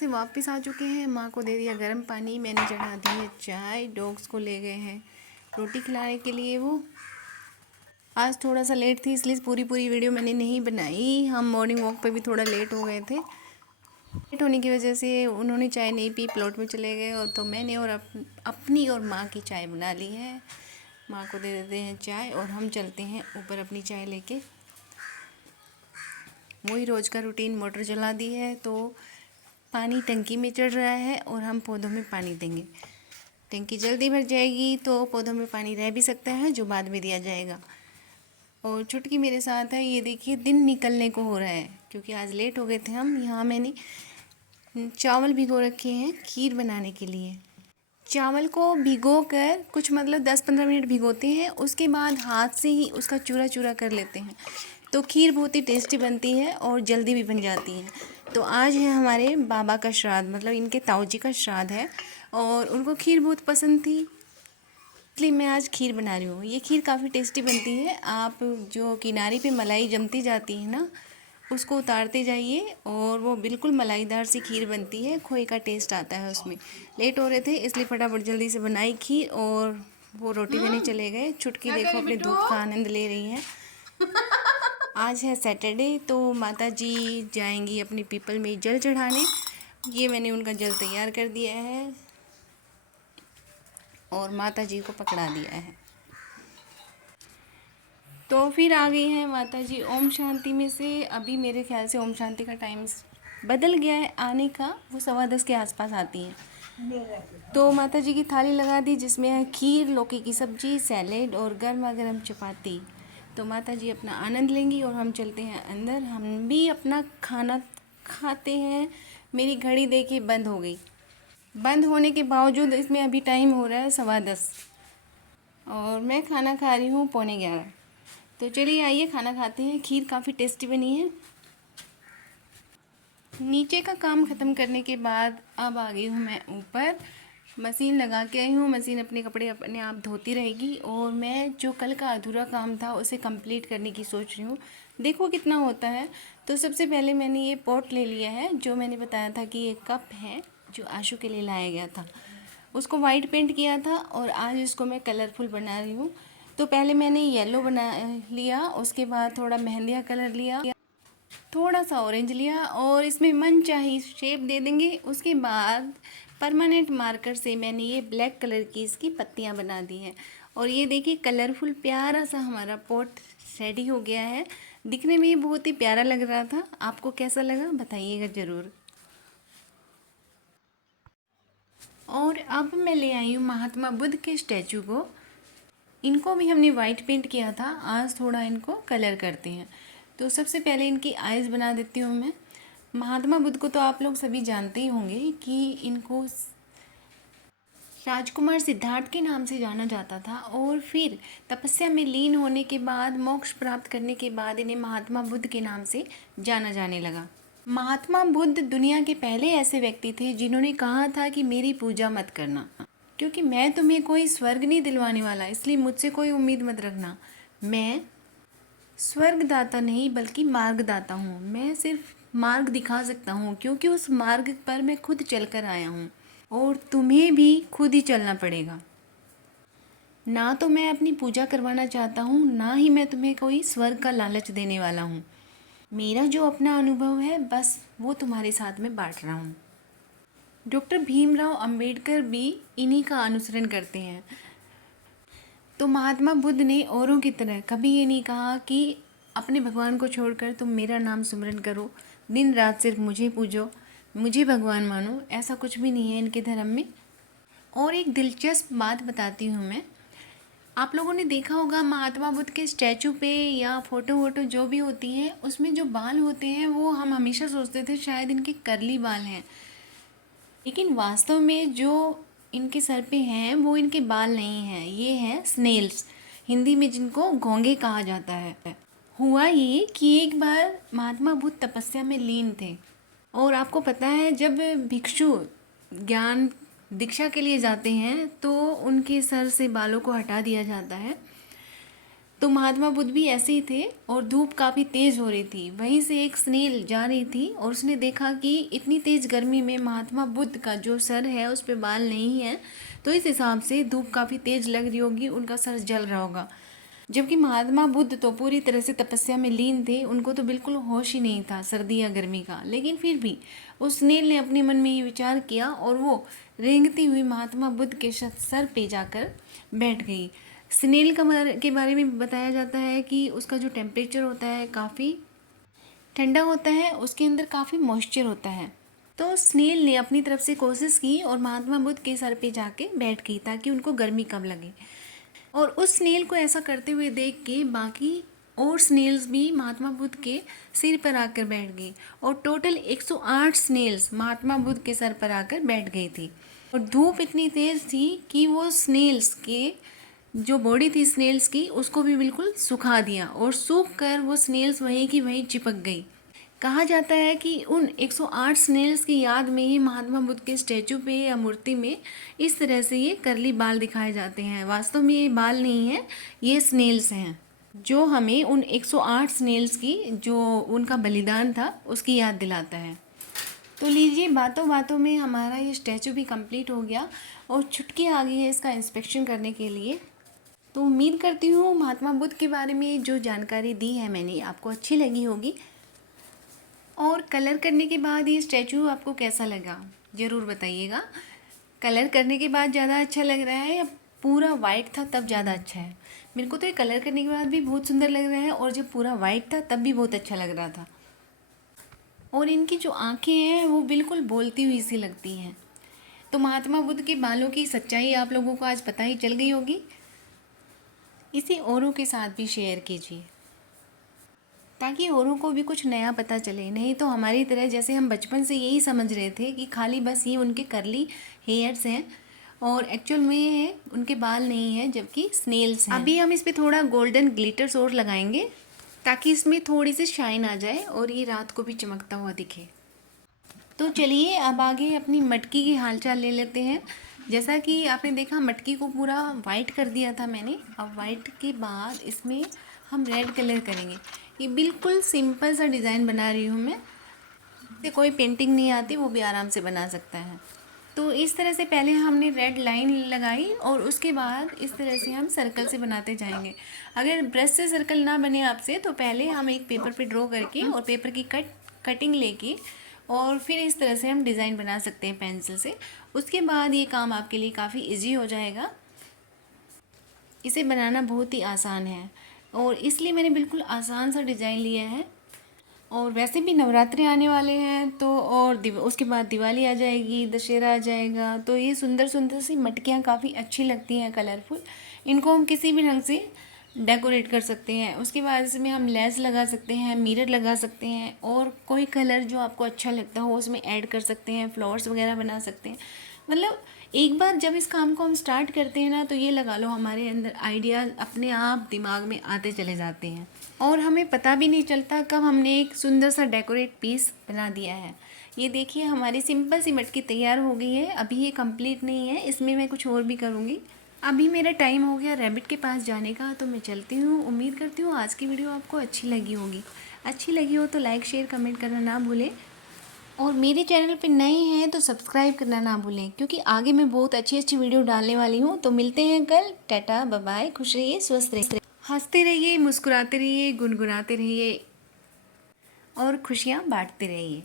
से वापस आ चुके हैं। माँ को दे दिया गर्म पानी, मैंने चढ़ा दी है चाय। डॉग्स को ले गए हैं रोटी खिलाने के लिए। वो आज थोड़ा सा लेट थी, इसलिए पूरी वीडियो मैंने नहीं बनाई। हम मॉर्निंग वॉक पे भी थोड़ा लेट हो गए थे। लेट होने की वजह से उन्होंने चाय नहीं पी, प्लॉट में चले गए। और तो मैंने और अपनी और माँ की चाय बना ली है। माँ को दे देते हैं चाय और हम चलते हैं ऊपर अपनी चाय लेके। वही रोज़ का रूटीन, मोटर चला दी है तो पानी टंकी में चढ़ रहा है और हम पौधों में पानी देंगे। टंकी जल्दी भर जाएगी तो पौधों में पानी रह भी सकता है, जो बाद में दिया जाएगा। और छुटकी मेरे साथ है। ये देखिए दिन निकलने को हो रहा है क्योंकि आज लेट हो गए थे हम। यहाँ मैंने चावल भिगो रखे हैं खीर बनाने के लिए। चावल को भिगो कर कुछ 10-15 मिनट भिगोते हैं, उसके बाद हाथ से ही उसका चूरा चूरा कर लेते हैं तो खीर बहुत ही टेस्टी बनती है और जल्दी भी बन जाती है। तो आज है हमारे बाबा का श्राद्ध, इनके ताऊ जी का श्राद्ध है और उनको खीर बहुत पसंद थी, इसलिए मैं आज खीर बना रही हूँ। ये खीर काफ़ी टेस्टी बनती है। आप जो किनारे पे मलाई जमती जाती है ना, उसको उतारते जाइए और वो बिल्कुल मलाईदार सी खीर बनती है। खोए का टेस्ट आता है उसमें। लेट हो रहे थे इसलिए फटाफट जल्दी से बनाई खीर और वो रोटी देने चले गए। छुटकी देखो अपने धूप का आनंद ले रही है। आज है सैटरडे तो माता जी जाएंगी अपनी पीपल में जल चढ़ाने। ये मैंने उनका जल तैयार कर दिया है और माता जी को पकड़ा दिया है। तो फिर आ गई हैं माता जी ओम शांति में से। अभी मेरे ख्याल से ओम शांति का टाइम बदल गया है आने का, वो 10:15 के आसपास आती हैं। तो माता जी की थाली लगा दी जिसमें है खीर, लौकी की सब्जी, सैलेड और गर्मा गर्म चपाती। तो माता जी अपना आनंद लेंगी और हम चलते हैं अंदर। हम भी अपना खाना खाते हैं। मेरी घड़ी देखिए बंद हो गई। बंद होने के बावजूद इसमें अभी टाइम हो रहा है 10:15 और मैं खाना खा रही हूँ 11:15। तो चलिए आइए खाना खाते हैं। खीर काफ़ी टेस्टी बनी है। नीचे का काम ख़त्म करने के बाद अब आ गई हूँ मैं ऊपर। मशीन लगा के आई हूँ। मशीन अपने कपड़े अपने आप धोती रहेगी और मैं जो कल का अधूरा काम था उसे कंप्लीट करने की सोच रही हूँ। देखो कितना होता है। तो सबसे पहले मैंने ये पॉट ले लिया है, जो मैंने बताया था कि ये कप है जो आशु के लिए लाया गया था। उसको वाइट पेंट किया था और आज इसको मैं कलरफुल बना रही हूँ। तो पहले मैंने येलो बना लिया, उसके बाद थोड़ा मेहंदिया कलर लिया, थोड़ा सा ऑरेंज लिया और इसमें मन चाही शेप दे देंगे। उसके बाद परमानेंट मार्कर से मैंने ये ब्लैक कलर की इसकी पत्तियां बना दी हैं। और ये देखिए कलरफुल प्यारा सा हमारा पॉट रेडी हो गया है। दिखने में ये बहुत ही प्यारा लग रहा था। आपको कैसा लगा बताइएगा ज़रूर। और अब मैं ले आई हूँ महात्मा बुद्ध के स्टैचू को। इनको भी हमने वाइट पेंट किया था, आज थोड़ा इनको कलर करते हैं। तो सबसे पहले इनकी आइज़ बना देती हूँ मैं। महात्मा बुद्ध को तो आप लोग सभी जानते ही होंगे कि इनको राजकुमार सिद्धार्थ के नाम से जाना जाता था और फिर तपस्या में लीन होने के बाद, मोक्ष प्राप्त करने के बाद इन्हें महात्मा बुद्ध के नाम से जाना जाने लगा। महात्मा बुद्ध दुनिया के पहले ऐसे व्यक्ति थे जिन्होंने कहा था कि मेरी पूजा मत करना, क्योंकि मैं तुम्हें कोई स्वर्ग नहीं दिलवाने वाला, इसलिए मुझसे कोई उम्मीद मत रखना। मैं स्वर्गदाता नहीं बल्कि मार्गदाता हूँ। मैं सिर्फ मार्ग दिखा सकता हूँ क्योंकि उस मार्ग पर मैं खुद चलकर आया हूँ और तुम्हें भी खुद ही चलना पड़ेगा। ना तो मैं अपनी पूजा करवाना चाहता हूँ, ना ही मैं तुम्हें कोई स्वर्ग का लालच देने वाला हूँ। मेरा जो अपना अनुभव है बस वो तुम्हारे साथ में बांट रहा हूँ। डॉक्टर भीमराव अंबेडकर भी इन्हीं का अनुसरण करते हैं। तो महात्मा बुद्ध ने औरों की तरह कभी ये नहीं कहा कि अपने भगवान को छोड़कर तुम मेरा नाम सुमरन करो, दिन रात सिर्फ मुझे पूजो, मुझे भगवान मानो। ऐसा कुछ भी नहीं है इनके धर्म में। और एक दिलचस्प बात बताती हूँ मैं। आप लोगों ने देखा होगा महात्मा बुद्ध के स्टैचू पे या फोटो वोटो जो भी होती हैं, उसमें जो बाल होते हैं वो हम हमेशा सोचते थे शायद इनके कर्ली बाल हैं, लेकिन वास्तव में जो इनके सर पे हैं वो इनके बाल नहीं हैं, ये हैं स्नेल्स, हिंदी में जिनको घोंगे कहा जाता है। हुआ ये कि एक बार महात्मा बुद्ध तपस्या में लीन थे और आपको पता है जब भिक्षु ज्ञान दीक्षा के लिए जाते हैं तो उनके सर से बालों को हटा दिया जाता है। तो महात्मा बुद्ध भी ऐसे ही थे और धूप काफ़ी तेज़ हो रही थी। वहीं से एक स्नेल जा रही थी और उसने देखा कि इतनी तेज़ गर्मी में महात्मा बुद्ध का जो सर है उस पर बाल नहीं है, तो इस हिसाब से धूप काफ़ी तेज़ लग रही होगी, उनका सर जल रहा होगा। जबकि महात्मा बुद्ध तो पूरी तरह से तपस्या में लीन थे, उनको तो बिल्कुल होश ही नहीं था सर्दी या गर्मी का। लेकिन फिर भी उस स्नेल ने अपने मन में ये विचार किया और वो रेंगती हुई महात्मा बुद्ध के सर पे जाकर बैठ गई। स्नेल के बारे में बताया जाता है कि उसका जो टेम्परेचर होता है काफ़ी ठंडा होता है, उसके अंदर काफ़ी मॉइस्चर होता है। तो स्नेल ने अपनी तरफ से कोशिश की और महात्मा बुद्ध के सर पे जाके बैठ गई ताकि उनको गर्मी कम लगे। और उस स्नेल को ऐसा करते हुए देख के बाकी और स्नेल्स भी महात्मा बुद्ध के सिर पर आकर बैठ गई और टोटल 108 स्नेल्स महात्मा बुद्ध के सर पर आकर बैठ गई थी। और धूप इतनी तेज़ थी कि वो स्नेल्स के जो बॉडी थी स्नेल्स की उसको भी बिल्कुल सुखा दिया और सूख कर वो स्नेल्स वहीं की वहीं चिपक गई। कहा जाता है कि उन 108 स्नेल्स की याद में ही महात्मा बुद्ध के स्टैचू पे या मूर्ति में इस तरह से ये करली बाल दिखाए जाते हैं। वास्तव में ये बाल नहीं है, ये स्नेल्स हैं जो हमें उन 108 स्नेल्स की जो उनका बलिदान था उसकी याद दिलाता है। तो लीजिए, बातों बातों में हमारा ये स्टैचू भी कंप्लीट हो गया और छुट्टी आ गई है इसका इंस्पेक्शन करने के लिए। तो उम्मीद करती हूँ महात्मा बुद्ध के बारे में जो जानकारी दी है मैंने आपको अच्छी लगी होगी। और कलर करने के बाद ये स्टैचू आपको कैसा लगा ज़रूर बताइएगा। कलर करने के बाद ज़्यादा अच्छा लग रहा है या पूरा वाइट था तब ज़्यादा अच्छा है? मेरे को तो ये कलर करने के बाद भी बहुत सुंदर लग रहा है और जब पूरा वाइट था तब भी बहुत अच्छा लग रहा था। और इनकी जो आँखें हैं वो बिल्कुल बोलती हुई सी लगती हैं। तो महात्मा बुद्ध के बालों की सच्चाई आप लोगों को आज पता ही चल गई होगी। इसे औरों के साथ भी शेयर कीजिए ताकि औरों को भी कुछ नया पता चले। नहीं तो हमारी तरह जैसे हम बचपन से यही समझ रहे थे कि खाली बस ये उनके करली हेयर्स हैं और एक्चुअल में ये है उनके बाल नहीं हैं जबकि स्नेल्स हैं। अभी हम इस पर थोड़ा गोल्डन ग्लिटर्स और लगाएंगे ताकि इसमें थोड़ी सी शाइन आ जाए और ये रात को भी चमकता हुआ दिखे। तो चलिए अब आगे अपनी मटकी की हालचाल ले लेते हैं। जैसा कि आपने देखा मटकी को पूरा वाइट कर दिया था मैंने। अब वाइट के बाद इसमें हम रेड कलर करेंगे। ये बिल्कुल सिंपल सा डिज़ाइन बना रही हूँ मैं, इससे कोई पेंटिंग नहीं आती, वो भी आराम से बना सकता है। तो इस तरह से पहले हमने रेड लाइन लगाई और उसके बाद इस तरह से हम सर्कल से बनाते जाएंगे। अगर ब्रश से सर्कल ना बने आपसे तो पहले हम एक पेपर पे ड्रॉ करके और पेपर की कटिंग लेके और फिर इस तरह से हम डिज़ाइन बना सकते हैं पेंसिल से। उसके बाद ये काम आपके लिए काफ़ी इजी हो जाएगा। इसे बनाना बहुत ही आसान है और इसलिए मैंने बिल्कुल आसान सा डिज़ाइन लिया है। और वैसे भी नवरात्रि आने वाले हैं तो और उसके बाद दिवाली आ जाएगी, दशहरा आ जाएगा, तो ये सुंदर सुंदर सी मटकियाँ काफ़ी अच्छी लगती हैं, कलरफुल। इनको हम किसी भी ढंग से डेकोरेट कर सकते हैं। उसके बाद इसमें हम लेस लगा सकते हैं, मिरर लगा सकते हैं और कोई कलर जो आपको अच्छा लगता हो उसमें ऐड कर सकते हैं, फ्लावर्स वगैरह बना सकते हैं। मतलब एक बार जब इस काम को हम स्टार्ट करते हैं ना तो ये लगा लो हमारे अंदर आइडियाज़ अपने आप दिमाग में आते चले जाते हैं और हमें पता भी नहीं चलता कब हमने एक सुंदर सा डेकोरेट पीस बना दिया है। ये देखिए हमारी सिंपल सी मटकी तैयार हो गई है। अभी ये कंप्लीट नहीं है, इसमें मैं कुछ और भी करूँगी। अभी मेरा टाइम हो गया रैबिट के पास जाने का, तो मैं चलती हूँ। उम्मीद करती हूँ आज की वीडियो आपको अच्छी लगी होगी। अच्छी लगी हो तो लाइक शेयर कमेंट करना ना भूलें और मेरे चैनल पे नए हैं तो सब्सक्राइब करना ना भूलें क्योंकि आगे मैं बहुत अच्छी अच्छी वीडियो डालने वाली हूँ। तो मिलते हैं कल। Tata bye bye. खुश रहिए, स्वस्थ रहिए, हंसते रहिए, मुस्कुराते रहिए, गुनगुनाते रहिए और खुशियाँ बांटते रहिए।